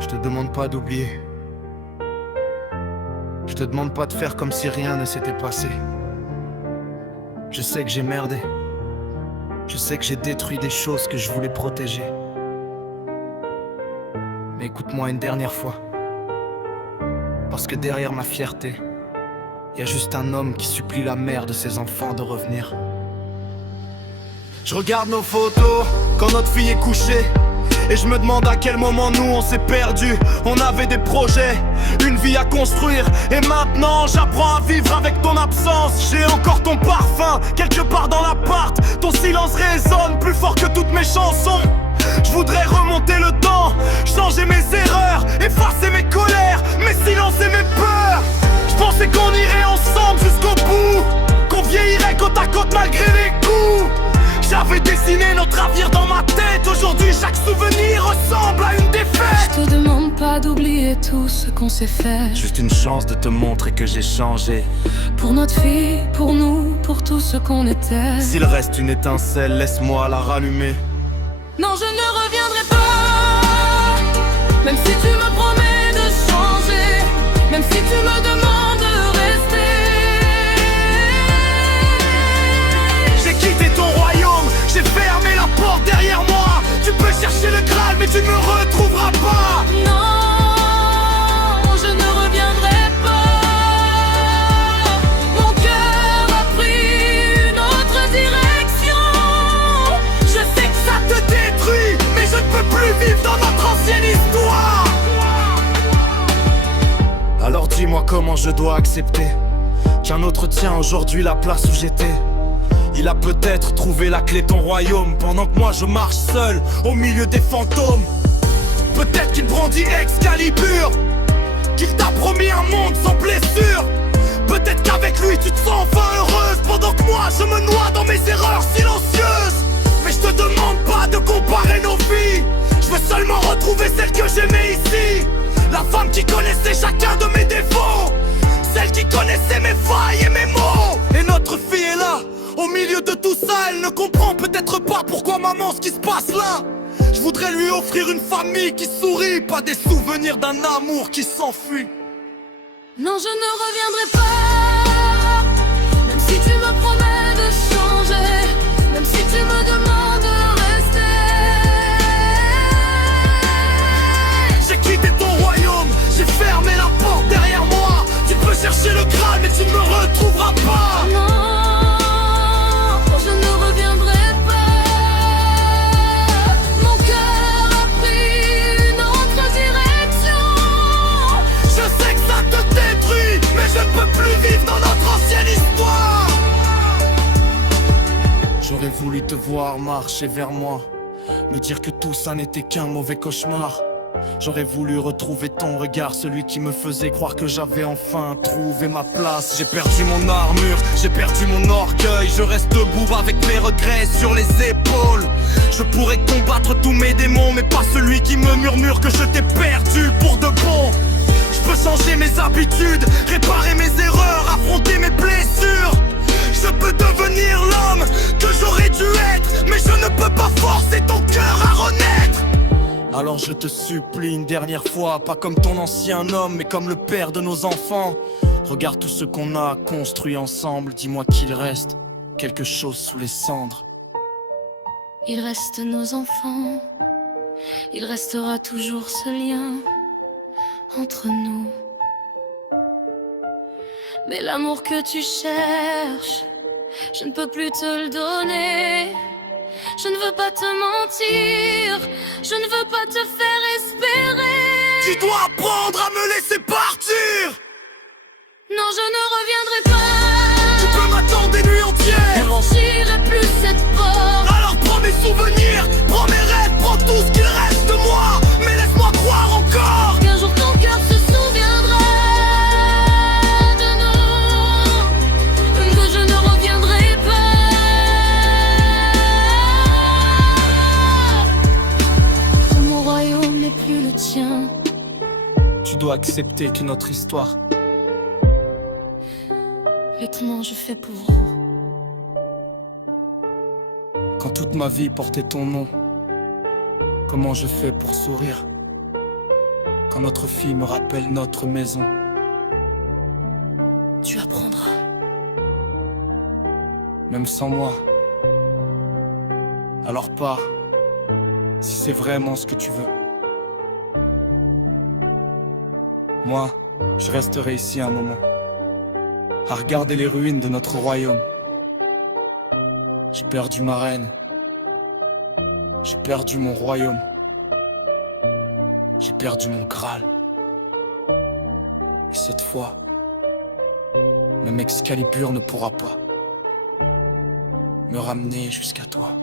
Je te demande pas d'oublier. Je te demande pas de faire comme si rien ne s'était passé. Je sais que j'ai merdé. Je sais que j'ai détruit des choses que je voulais protéger. Mais écoute-moi une dernière fois. Parce que derrière ma fierté, y a juste un homme qui supplie la mère de ses enfants de revenir. Je regarde nos photos quand notre fille est couchée, et je me demande à quel moment nous on s'est perdus. On avait des projets, une vie à construire, et maintenant j'apprends à vivre avec ton absence. J'ai encore ton parfum, quelque part dans l'appart. Ton silence résonne plus fort que toutes mes chansons. Je voudrais remonter le temps, changer mes erreurs, effacer mes colères, mes silences et mes peurs. Je pensais qu'on irait ensemble jusqu'au bout, qu'on vieillirait côte à côte malgré les coups. J'avais dessiné notre avenir dans ma tête. Aujourd'hui chaque souvenir ressemble à une défaite. Je te demande pas d'oublier tout ce qu'on s'est fait. Juste une chance de te montrer que j'ai changé. Pour notre fille, pour nous, pour tout ce qu'on était. S'il reste une étincelle, laisse-moi la rallumer. Non, je ne reviendrai pas. Même si tu me promets de changer, même si tu me demandes de rester. J'ai quitté ton royaume, j'ai fermé la porte derrière moi. Tu peux chercher le Graal mais tu ne me retrouveras pas. Non, je ne reviendrai pas. Mon cœur a pris une autre direction. Je sais que ça te détruit, mais je ne peux plus vivre dans notre ancienne histoire. Alors dis-moi comment je dois accepter qu'un autre tient aujourd'hui la place où j'étais. Il a peut-être trouvé la clé de ton royaume, pendant que moi je marche seul au milieu des fantômes. Peut-être qu'il brandit Excalibur, qu'il t'a promis un monde sans blessure. Peut-être qu'avec lui tu te sens enfin heureuse, pendant que moi je me noie dans mes erreurs silencieuses. Mais je te demande pas de comparer nos vies, je veux seulement retrouver celle que j'aimais ici. La femme qui connaissait chacun de mes défauts, celle qui connaissait mes failles et mes mots. Et notre fille est là, au milieu de tout ça. Elle ne comprend peut-être pas pourquoi maman ce qui se passe là. Je voudrais lui offrir une famille qui sourit, pas des souvenirs d'un amour qui s'enfuit. Non, je ne reviendrai pas. Même si tu me promets de changer, même si tu me demandes de rester. J'ai quitté ton royaume, j'ai fermé la porte derrière moi. Tu peux chercher le Graal mais tu ne me retrouveras pas. Non, je ne reviendrai pas. Mon cœur a pris une autre direction. Je sais que ça te détruit, mais je ne peux plus vivre dans notre ancienne histoire. J'aurais voulu te voir marcher vers moi, me dire que tout ça n'était qu'un mauvais cauchemar. J'aurais voulu retrouver ton regard, celui qui me faisait croire que j'avais enfin trouvé ma place. J'ai perdu mon armure, j'ai perdu mon orgueil. Je reste debout avec mes regrets sur les épaules. Je pourrais combattre tous mes démons, mais pas celui qui me murmure que je t'ai perdu pour de bon. Je peux changer mes habitudes, réparer mes erreurs, affronter mes blessures. Je peux devenir l'homme que j'aurais dû être, mais je ne peux pas forcer ton cœur à renaître. Alors je te supplie une dernière fois, pas comme ton ancien homme, mais comme le père de nos enfants. Regarde tout ce qu'on a construit ensemble, dis-moi qu'il reste quelque chose sous les cendres. Il reste nos enfants, il restera toujours ce lien entre nous. Mais l'amour que tu cherches, je ne peux plus te le donner. Je ne veux pas te mentir, je ne veux pas te faire espérer. Tu dois apprendre à me laisser partir. Non, je ne reviendrai pas. Tu peux m'attendre des nuits Je entières. franchirai plus cette porte. Alors prends mes souvenirs, prends mes rêves, prends tout ce qu'il reste de moi. Mais laisse-moi croire encore Qu'un jour ton cœur se souviendra de nous, que je ne reviendrai pas. Mon royaume n'est plus le tien. Tu dois accepter que notre histoire. Et comment je fais pour Quand toute ma vie portait ton nom, comment je fais pour sourire? quand notre fille me rappelle notre maison. Tu apprendras. Même sans moi. Alors pars, si c'est vraiment ce que tu veux. Moi, je resterai ici un moment, à regarder les ruines de notre royaume. J'ai perdu ma reine. J'ai perdu mon royaume. J'ai perdu mon Graal. Et cette fois, même Excalibur ne pourra pas me ramener jusqu'à toi.